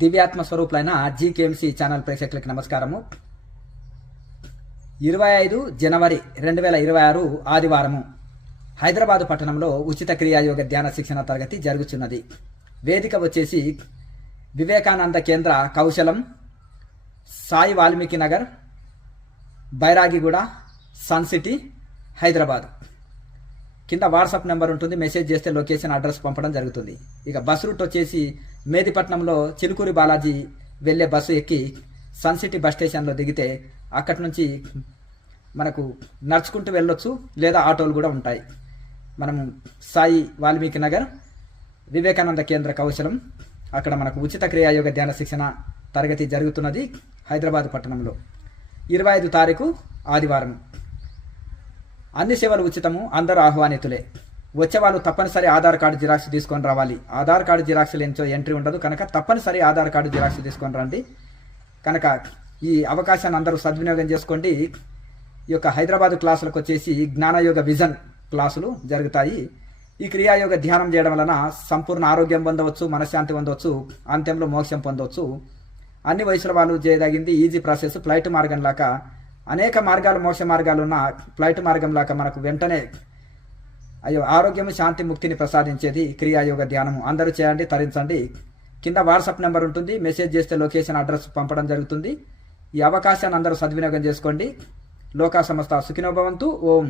దివ్యాత్మ స్వరూపులైన జీకేఎంసీ ఛానల్ ప్రేక్షకులకి నమస్కారము. 25 జనవరి 2026 ఆదివారము హైదరాబాదు పట్టణంలో ఉచిత క్రియాయోగ ధ్యాన శిక్షణ తరగతి జరుగుతున్నది. వేదిక వచ్చేసి వివేకానంద కేంద్ర కౌశలం, సాయి వాల్మీకి నగర్, బైరాగిగూడ, సన్ సిటీ, హైదరాబాద్. కింద వాట్సాప్ నెంబర్ ఉంటుంది, మెసేజ్ చేస్తే లొకేషన్ అడ్రస్ పంపడం జరుగుతుంది. ఇక బస్ రూట్ వచ్చేసి మేదిపట్నంలో చిలుకూరి బాలాజీ వెళ్ళే బస్సు ఎక్కి సన్ సిటీ బస్ స్టేషన్లో దిగితే అక్కడి నుంచి మనకు నడుచుకుంటూ వెళ్ళొచ్చు, లేదా ఆటోలు కూడా ఉంటాయి. మనము సాయి వాల్మీకి నగర్, వివేకానంద కేంద్ర కౌశలం, అక్కడ మనకు ఉచిత క్రియాయోగ ధ్యాన శిక్షణ తరగతి జరుగుతున్నది హైదరాబాద్ పట్టణంలో. 25 తారీఖు ఆదివారం. అన్ని సేవలు ఉచితము, అందరూ ఆహ్వానితులే. వచ్చేవాళ్ళు తప్పనిసరి ఆధార్ కార్డు జిరాక్స్ తీసుకొని రావాలి. ఆధార్ కార్డు జిరాక్స్ లేనిచో ఎంట్రీ ఉండదు కనుక తప్పనిసరి ఆధార్ కార్డు జిరాక్స్ తీసుకొని రండి. కనుక ఈ అవకాశాన్ని అందరూ సద్వినియోగం చేసుకోండి. ఈ యొక్క హైదరాబాద్ క్లాసులకు వచ్చేసి జ్ఞానయోగ విజన్ క్లాసులు జరుగుతాయి. ఈ క్రియాయోగ ధ్యానం చేయడం వలన సంపూర్ణ ఆరోగ్యం పొందవచ్చు, మనశ్శాంతి పొందవచ్చు, అంత్యంలో మోక్షం పొందవచ్చు. అన్ని వయసుల వాళ్ళు చేయదగింది ఈజీ ప్రాసెస్. ఫ్లైట్ మార్గం లాగా అనేక మార్గాలు, మోక్ష మార్గాలు ఉన్న ఫ్లైట్ మార్గం లాగా మనకు వెంటనే ఆరోగ్యం, శాంతి, ముక్తిని ప్రసాదించేది క్రియాయోగ ధ్యానము. అందరూ చేయండి, తరించండి. కింద వాట్సాప్ నెంబర్ ఉంటుంది, మెసేజ్ చేస్తే లొకేషన్ అడ్రస్ పంపడం జరుగుతుంది. ఈ అవకాశాన్ని అందరూ సద్వినియోగం చేసుకోండి. లోకా సమస్త సుఖినో భవంతు. ఓం.